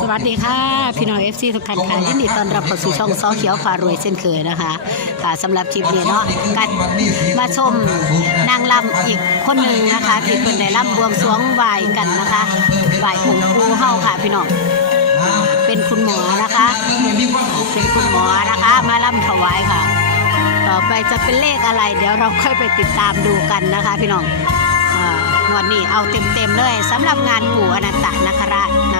สวัสดีค่ะ พี่น้อง FC ทุกท่านค่ะยินดีต้อนรับเข้าสู่ช่องซอเขียวพารวยเช่นเคยนะคะค่ะสำหรับคลิปนี้เนาะกันมาชมนางลำอีกคนหนึ่งนะคะที่เพิ่นได้ร่ำบวงสรวงไหว้กันนะคะไหว้องค์ปู่เฮาค่ะพี่น้องเป็นคุณหมอนะคะ เป็นคุณหมอนะคะ มาร่ำถวายค่ะ ต่อไปจะเป็นเลขอะไร เดี๋ยวเราค่อยไปติดตามดูกันนะคะ พี่น้อง วันนี้เอาเต็มๆเลยสำหรับงานปู่อนันตนาคราชนะ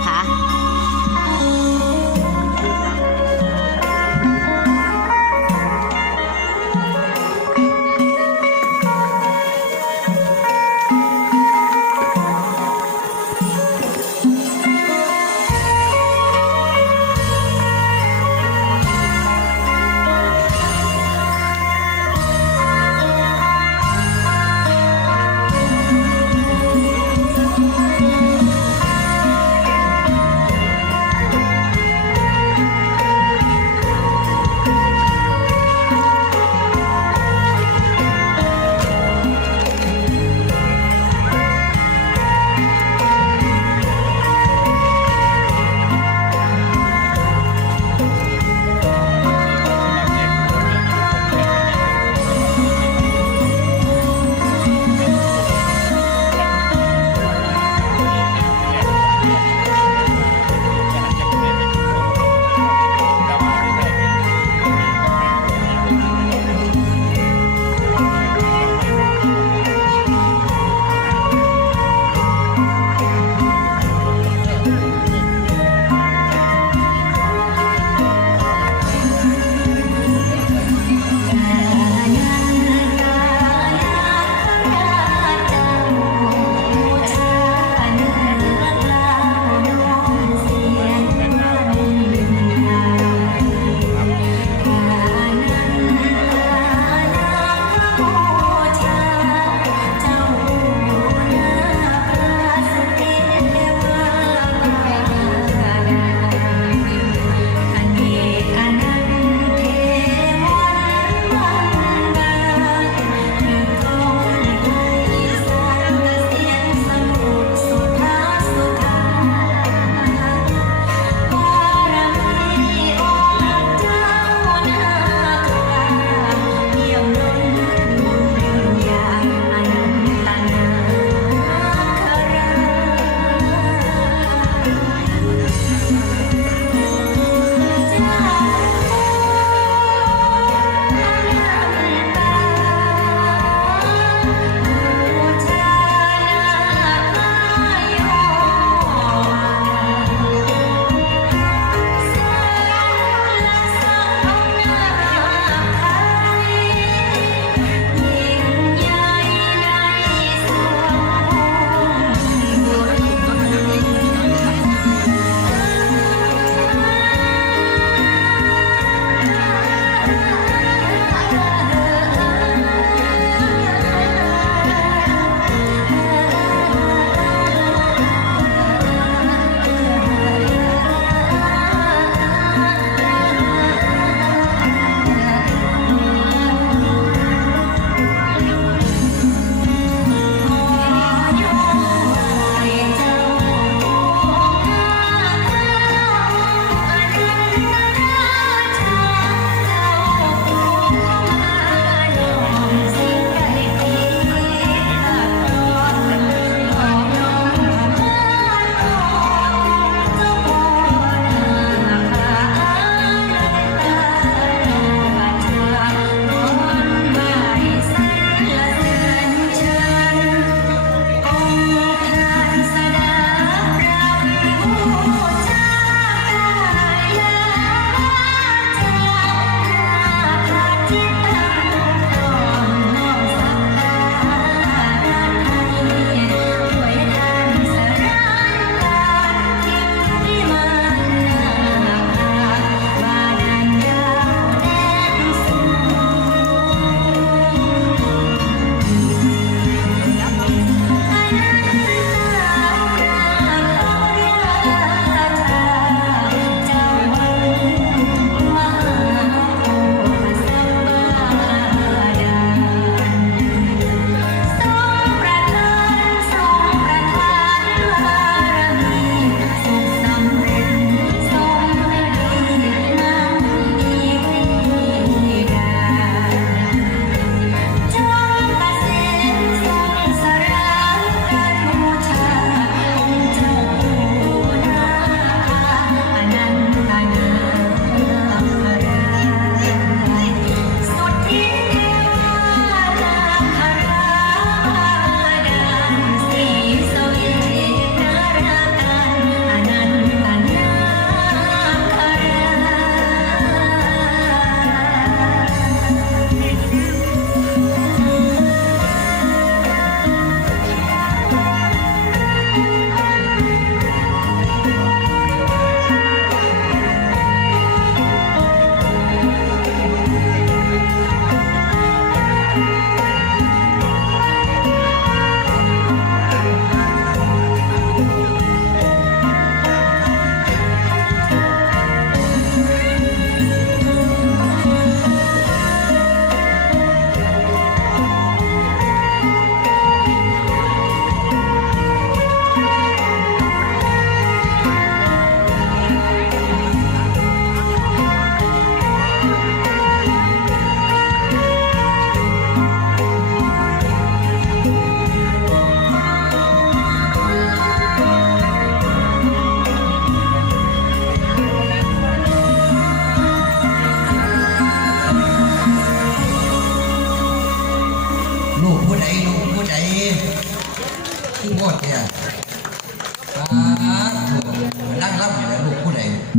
เ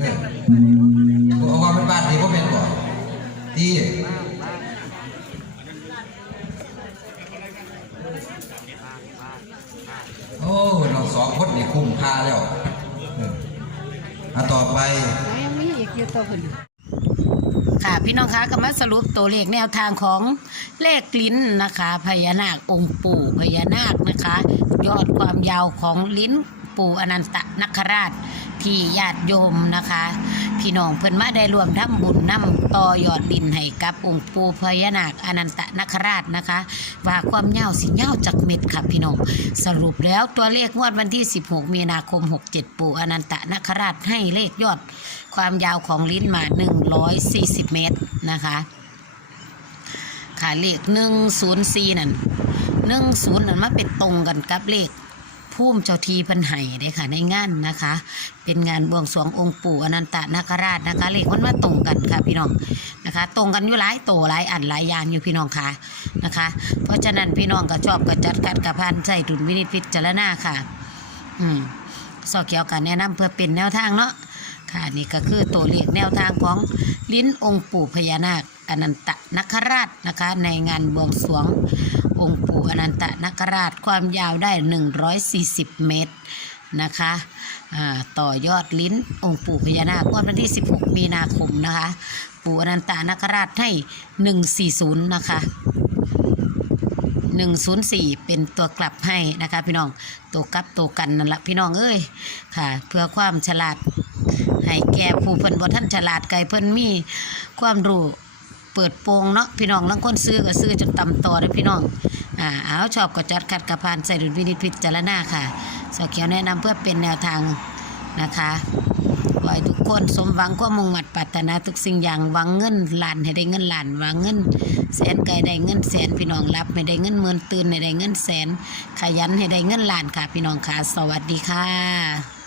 ออเอาว่าเป็นบ้านดีบ่เป็นบ่อนดีโอ้เราสองคนนี่คุ้มค่าแล้วเอออะต่อไปยังมีอีกอยู่ตัวคนค่ะพี่น้องคะก็มาสรุปตัวเลขแนวทางของเลขลิ้นนะคะ พญานาคองค์ปู่พญานาคนะคะ ยอดความยาวของลิ้น ปู่อนันตนคราชที่ญาติโยมนะคะ พี่น้องเพิ่นมาได้รวมทำบุญนำต่อยอดดินให้กับองค์ปู่พญานาคอนันตนคราชนะคะ ว่าความยาสิยาจากเม็ดค่ะพี่น้องสรุปแล้วตัวเลขงวดวันที่ 16 มีนาคม 67 ปู่อนันตนคราชให้เลขยอดความยาวของลิ้นมา 140 เมตรนะคะค่ะเลข104นั่น10นั่นมาเป็นตรงกันกับเลข พุ่มเจ้าทีพันไห้เด้ค่ะ ในงานนะคะ เป็นงานบวงสรวงองค์ปู่อนันตนาคราชนะคะเลขมันมาตรงกันค่ะพี่น้องนะคะ ตรงกันอยู่หลายโตหลายอันหลายอย่างอยู่พี่น้องค่ะนะคะ เพราะฉะนั้นพี่น้องก็ชอบก็จัดกัดกระพันใส่ดุลวินิจพิจารณาค่ะ อืมสอเกี่ยวกันแนะนำเพื่อเป็นแนวทางเนาะค่ะนี่ก็คือตัวเลขแนวทางของลิ้นองค์ปู่พญานาคอนันตนาคราชนะคะ ในงานบวงสรวง องค์ปู่อนันตนคราชความยาวได้ 140 เมตรนะคะต่อยอดลิ้นองค์ปู่พญานาคว,วันที่ 16 มีนาคมนะคะ ปู่อนันตนคราชให้ 140 นะคะ 104 เป็นตัวกลับให้นะคะพี่น้องตัวกลับตัวกันนั่นละพี่น้องเอ้ยค่ะ เพื่อความฉลาดให้แก่ผู้เพิ่นบ่ท่านฉลาดไกลเพิ่นมีความรู้เปิดโปงเนาะพี่น้องลางคนซื้อก็ซื้อจนต่ำต่อเด้อพี่น้อง อ่าเอาชอบก็จัดคัดกระพานใส่ดุลวินิจพิจารณาค่ะสอเขียวแนะนำเพื่อเป็นแนวทางนะคะขอให้ทุกคนสมหวังความมุ่งมั่นปรารถนาทุกสิ่งอย่างหวังเงินล้านให้ได้เงินล้านหวังเงินแสนไกลได้เงินแสนพี่น้องรับให้ได้เงินหมื่นตื่นให้ได้เงินแสน ขยันให้ได้เงินล้านค่ะ พี่น้องค่ะ สวัสดีค่ะ